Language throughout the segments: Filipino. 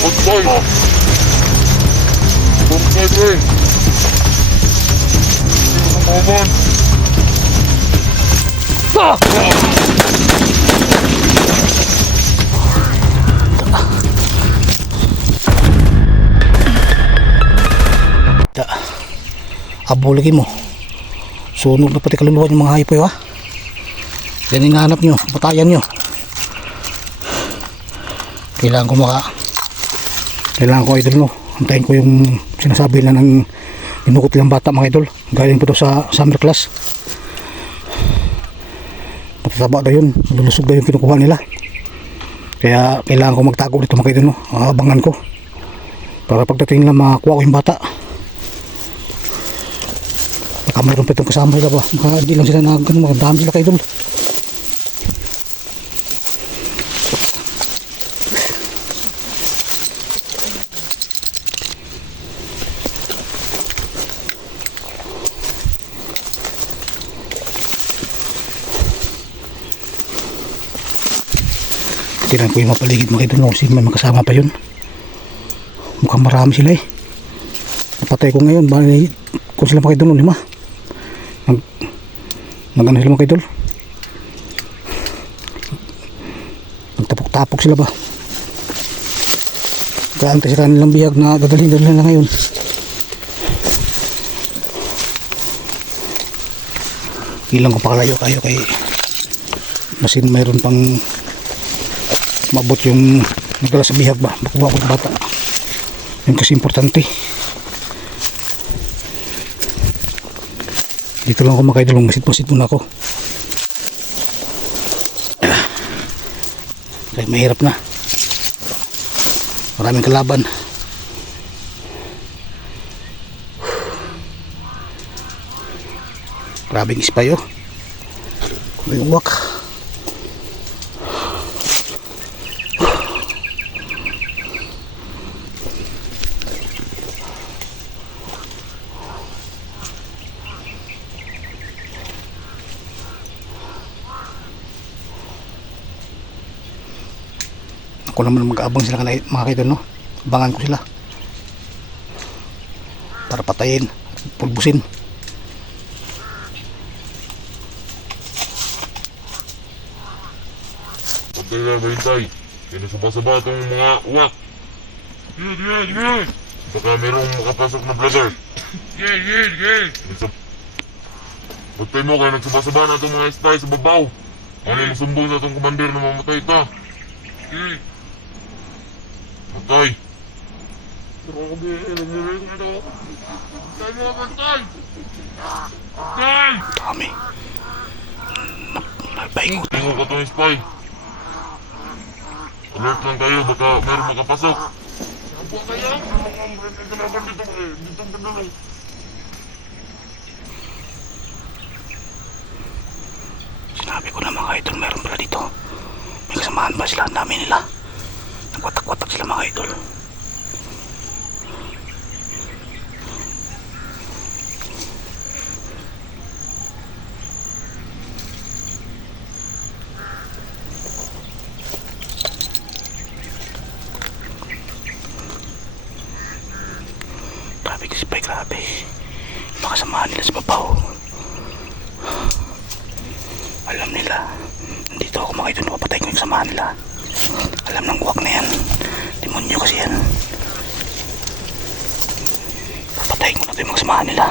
Bantay! Bantay, pre! Sino ka naman? Abulagin mo. Sunog na pati kaluluwa yung mga hayop ha. Yan hinahanap nyo, patayan nyo. Kailangan ko idol no. Antayin ko yung sinasabi na ng binukot lang bata mga idol. Galing po to sa summer class. Matataba na yun, lulusog na yung kinukuha nila. Kaya kailangan ko magtago dito mga idol no. Abangan ko para pagdating nila makakuha ko yung bata. Baka mayroon pa itong kasama sila ba. Baka hindi lang sila nagano, magandaan sila kaidol. Tinan ko yung mapaligid mga idol, kasi may makasama pa yun. Mukhang marami sila eh. Napatay ko ngayon, bali kung sila mga idol, 5. Nag-ano sila mga idol, nagtapok-tapok sila ba. Kaantay sa kanilang bihag na dadalhin na ngayon. Ilang ko pakalayo kayo kay masin mayroon pang mabot yung nagdala sa bihag ba, makuha ko ng bata. Yun kasi importante. Dito lang ako makaidol, masit-masit muna ako. Kaya mahirap na. Maraming kalaban. Maraming ispayo. May uwak. Ako naman mag-aabang sila mga kaidol no. Abangan ko sila para patayin, pulbusin. Pantay na bantay. Sinusaba-saba itong mga uwak. Yeah. Baka merong makapasok na vlogger. Yeah. Pagtay mo kayo nagsaba-saba na itong mga spy sa babaw. Ano yung sumbong sa itong commander na mamatay ito? Bantay! Grabe, nagnirig na ito. Bantay mo, bantay! Bantay! Dami. Nagbaikot. Tingnan ko itong spy. Alert lang kayo, baka meron makapasok. Sabo kayo? Kalaban dito eh. Dito gano'n. Sinabi ko na mga idol, meron pala dito. May kasamahan ba sila? Ang dami nila. Nagwatak-watak sila mga idol. Grabe kasi pa, grabe. Yung kasamahan nila sa babaw. Alam nila, dito ako mga idol, napapatay ko yung kasamahan nila. Alam ng uwak na yan. Demonyo kasi yan. Papatayin ko na ito yung mga samahan nila.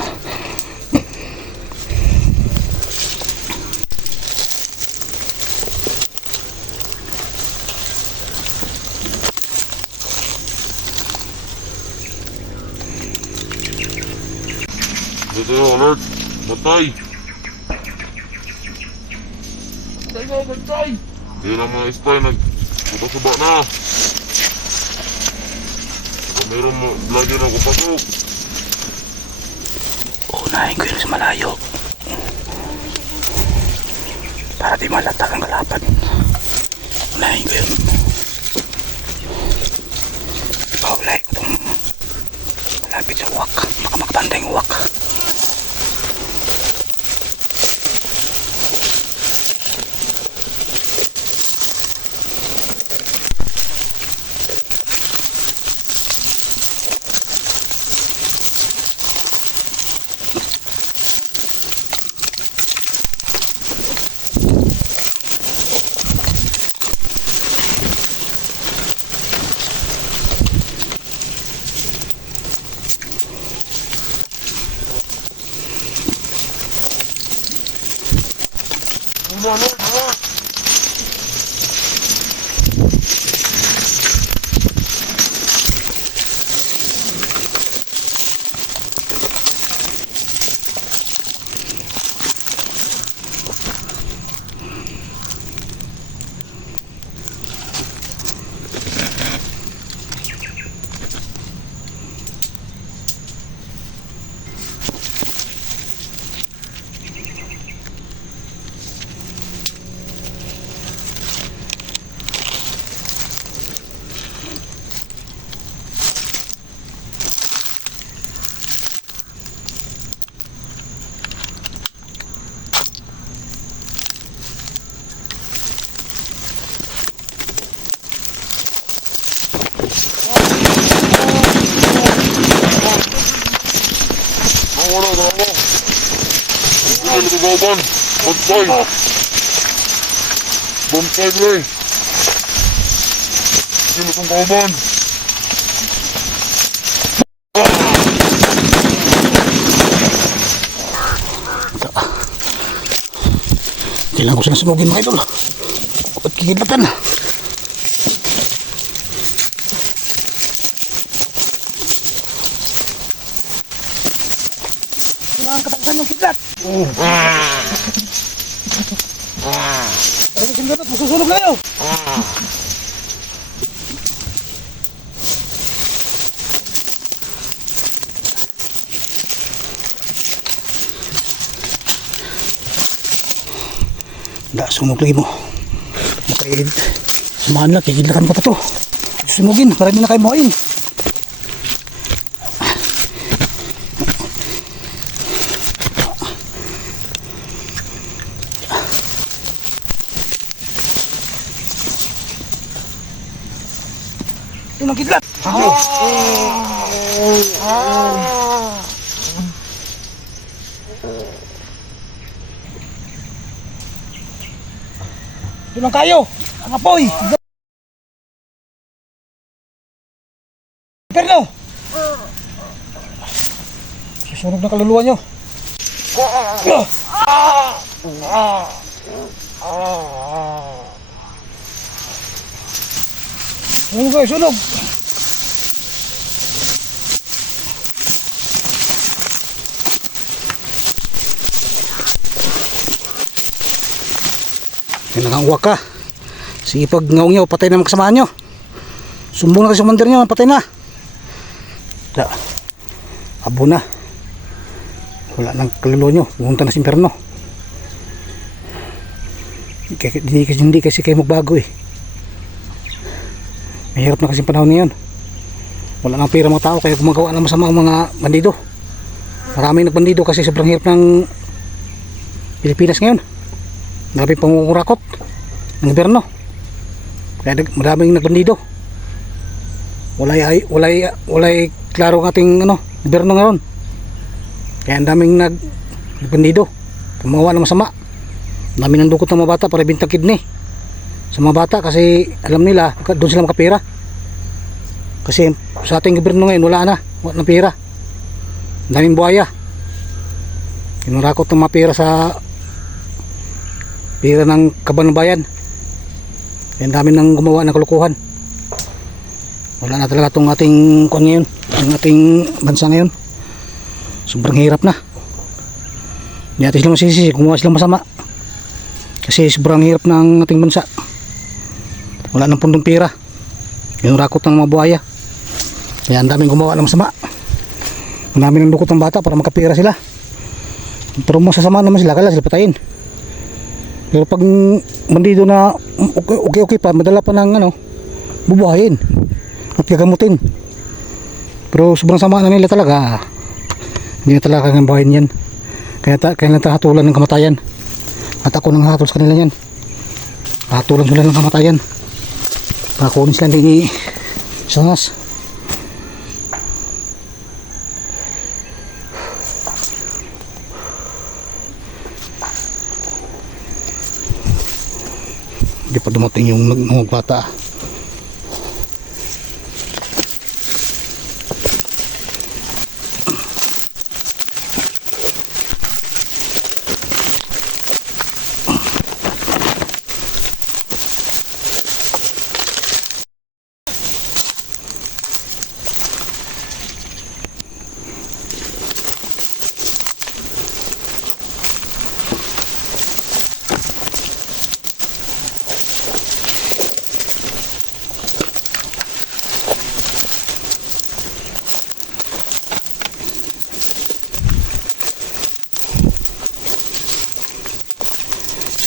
Dito yung alert. Bantay! Bantay mo, bantay! Hindi lang mga spy nagsuba na. Kung meron mo lagi na akong pasok. Unahin ko yun sa malayo para di malata ang kalaban. Unahin ko yun. Paulay ko itong malapit sa uwak. Baka makabantay ang uwak. Una, no, no. Wala na ako. Hindi na nagagawan. Bantay. Bantay, pre. Hindi na itong kauman. Kailangan ko silang sunugin mga idol. At kikidlatan. Kailangan katapusan yung kidlat. Dahil yung kidlat, masusunog na yun. Sunog lagi mo. Makaid. Samahan lang, kikidlakan ko pa to. Sunugin, para hindi na kayo muhain. Ito ng kidlat. Ito lang kayo, ang apoy. Perno. Susunog na kaluluwa nyo. Sunog kayo, sunog. Nakangwak ka. Sige, pag ngaw nyo, patay na magkasamaan nyo. Sumbong na kasi commander nyo, patay na. Abo na. Wala nang kaluluwa nyo, pumunta na sa impyerno. Hindi kasi kayo magbago eh. Mahirap na kasi panahon ngayon. Wala nang pera mga tao, kaya gumagawa na masama ang mga bandido. Maraming nagbandido kasi sobrang hirap ng Pilipinas ngayon. Maraming pangungurakot ng gobyerno. Kaya maraming nagbandido. Walay klaro ng ating gobyerno ngayon. Kaya ang daming nagbandido. Gumawa ng masama. Ang daming nandukot ng mga bata para bintang kidney sa mga bata kasi alam nila doon sila makapira. Kasi sa ating gobyerno ngayon wala na pera. Ang daming buhaya. Kinurakot ng mga pera sa pera ng kaban ng bayan. Yan dami nang gumawa ng kalukuhan. Wala na talaga itong ating kuan ngayon, ang ating bansa ngayon. Sobrang hirap na. Hindi natin sila masisisi, gumawa silang masama. Kasi sobrang hirap ng ating bansa. Wala nang pundong pera. Kinurakot ng mga buhaya. Kaya ang daming gumawa ng masama. Ang daming nandukot ng bata para makapira sila. Pero masasama naman sila, kala sila patayin. Pero pag bandido na okay pa, madala pa ng bubuhayin at gagamutin. Pero sobrang sama na nila talaga. Hindi na talaga kayang buhayin yan. Kaya lang hatulan ng kamatayan. At ako nang hatol sa kanila yan. Hatulan sila ng kamatayan. Para kunin sila ni Sanas. Hindi pa dumating yung mga bata.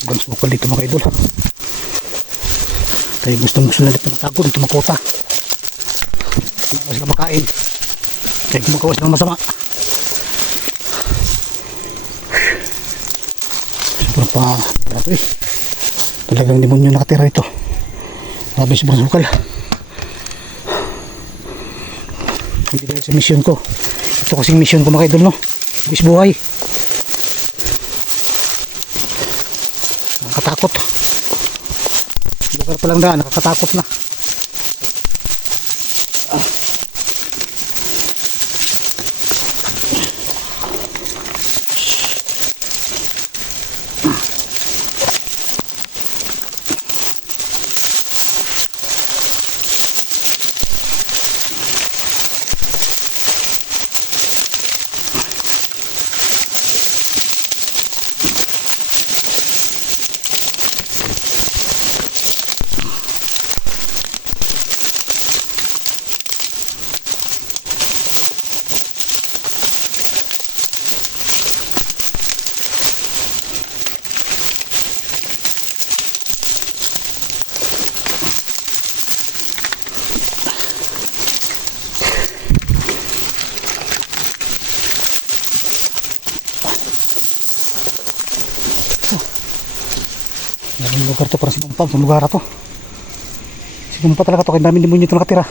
sobrang sukal dito mga idol. Kaya gusto na dito matago, dito makota. Hindi sila makain. Kaya gumagawa sila ng masama. Sobrang pa ito eh. Talagang demonyo nakatira ito. Grabe, sobrang sukal. Hindi dahil sa mission ko. Ito kasing mission ko mga idol, no? Buwis buhay. Nakakatakot. Lugar pa lang daan, nakakatakot na. Yung lugar to parang sinumpa, itong lugar to. Sinumpa talaga to, kaya daming demonyo ito nakatira.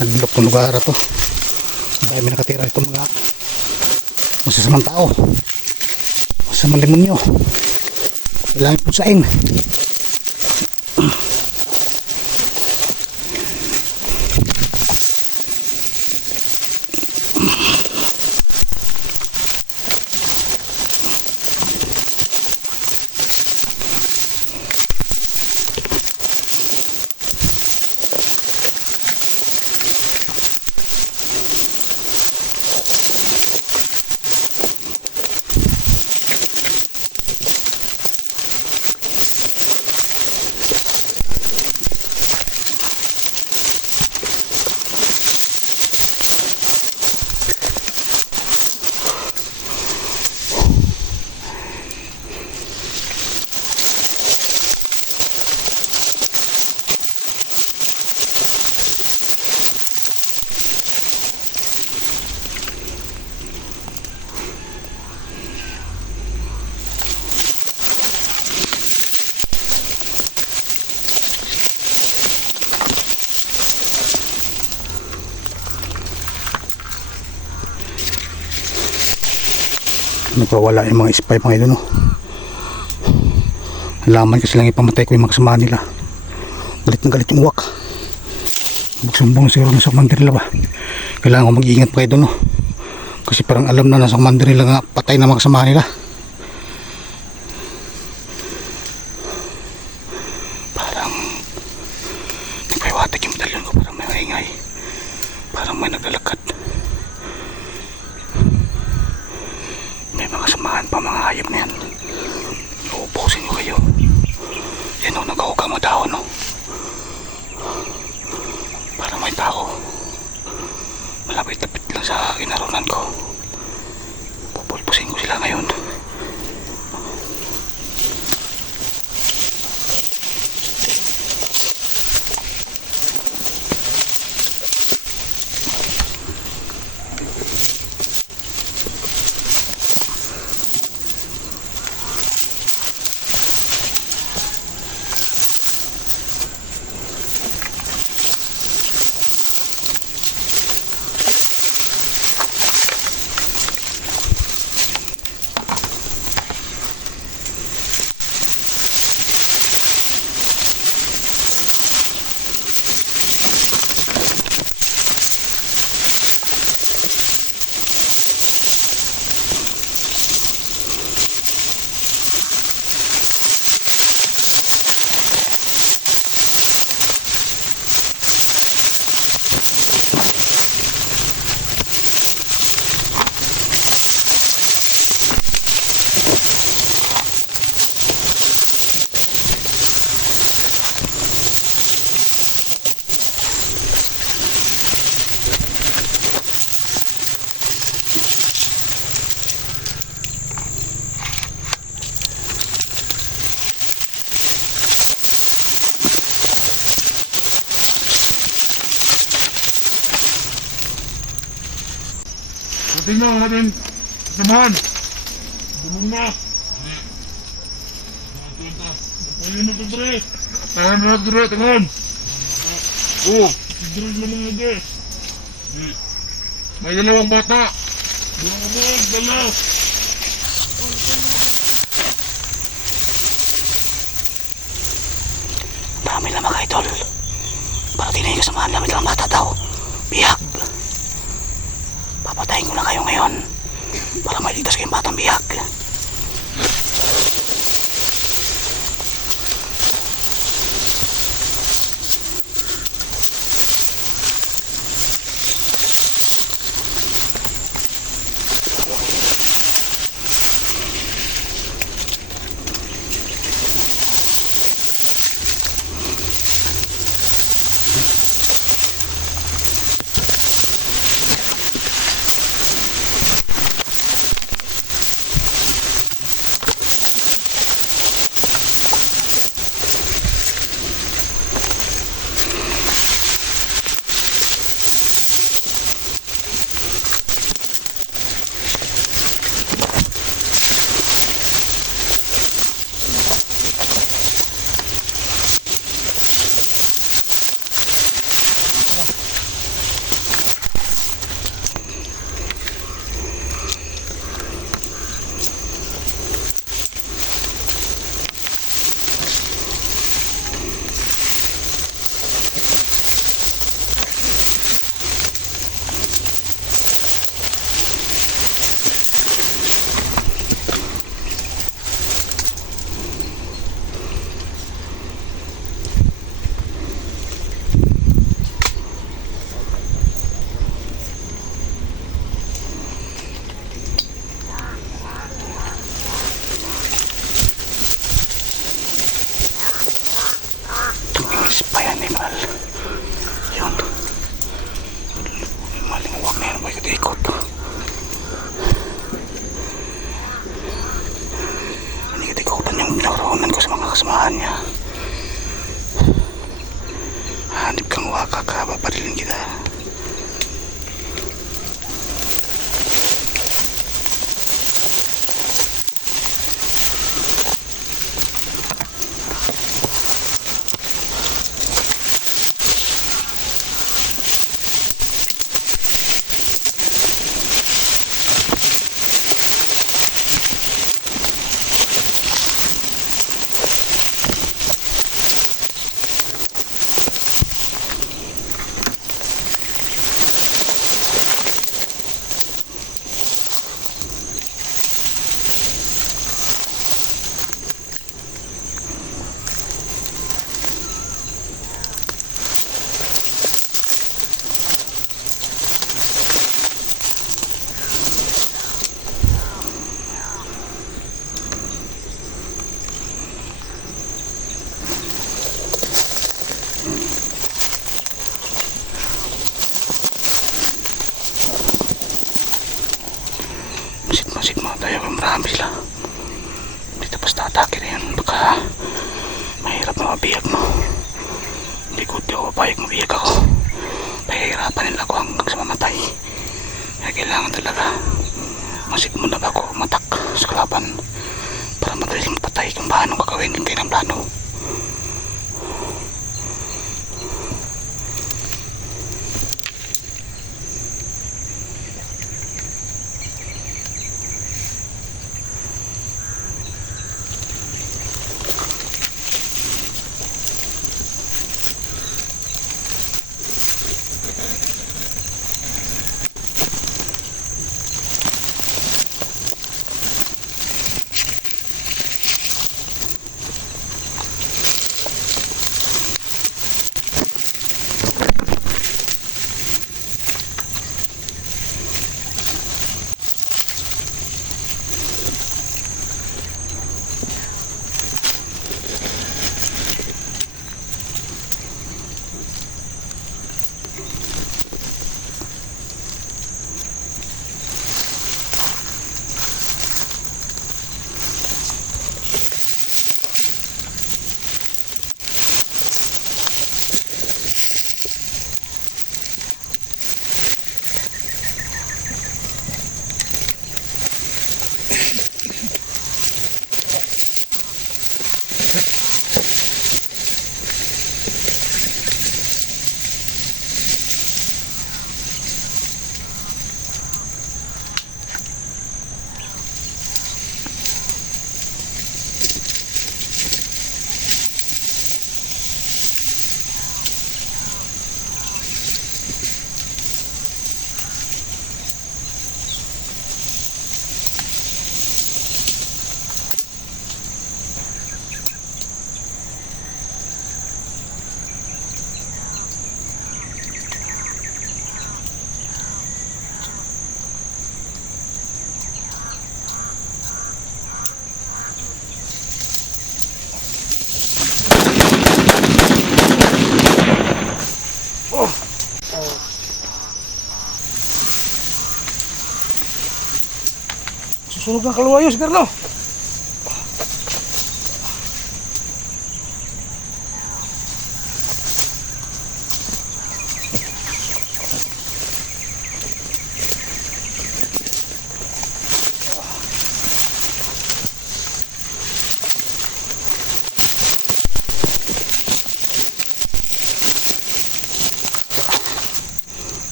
Nagulok ng lugar to. Dahil may nakatira itong mga masasamang tao, masasamang demonyo. Kailangan putsain. Nagpawala yung mga spy mga idol, no? Alaman kasi lang ipamatay ko yung mga kasama nila. Galit na galit yung uwak. Magsumbong siguro na sa commander nila ba. Kailangan ko mag-iingat mga idol, no? Kasi parang alam na nasa commander nila nga patay na mga kasama nila. Parang nagpahiwatig yung medalyon ko, parang may maingay, parang may naglalakad. May mga samahan pa mga hayop na yan. Uubusin nyo kayo. Yan o, nagkahuga mga dahon, no? Parang may tao. Malapit-lapit lang sa kinarunan ko. Pupulpusin ko sila ngayon. Pati mo ang ating samahan. Bulong na. Ayun na ito, pre. Tahan na dire, tangon. Oo, dire na mga dire. May dalawang bata. Dala. Dami lang mga idol. Parating na yung kasamahan namin lang bata daw. Biyak. Papatayin ko na kayo ngayon para may ligtas kayong batang biyak. Bayan ni Mal. Yun. Maling huwag na yan. May ikot-ikot. Inikot-ikotan yung pinaroonan ko sa mga kasamahan niya. Hanip kang waka ka. Babarilin kita. Masit mo tayo, marami sila. Hindi tapos tatake na yan. Baka mahirap na mabiyag mo. Hindi ko papayag mabiyag ako. Pahihirapan nila ako hanggang sa mamatay. Kaya kailangan talaga masit mo na bago matak sa kalaban para madaling mapatay kung paano gagawin yung kailang plano. Sunog ng kaluwa yun, Sperno.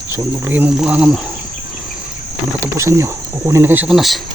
Sunog lagi mo ang bunganga mo. Ang katapusan nyo, kukunin na kayo sa tanas.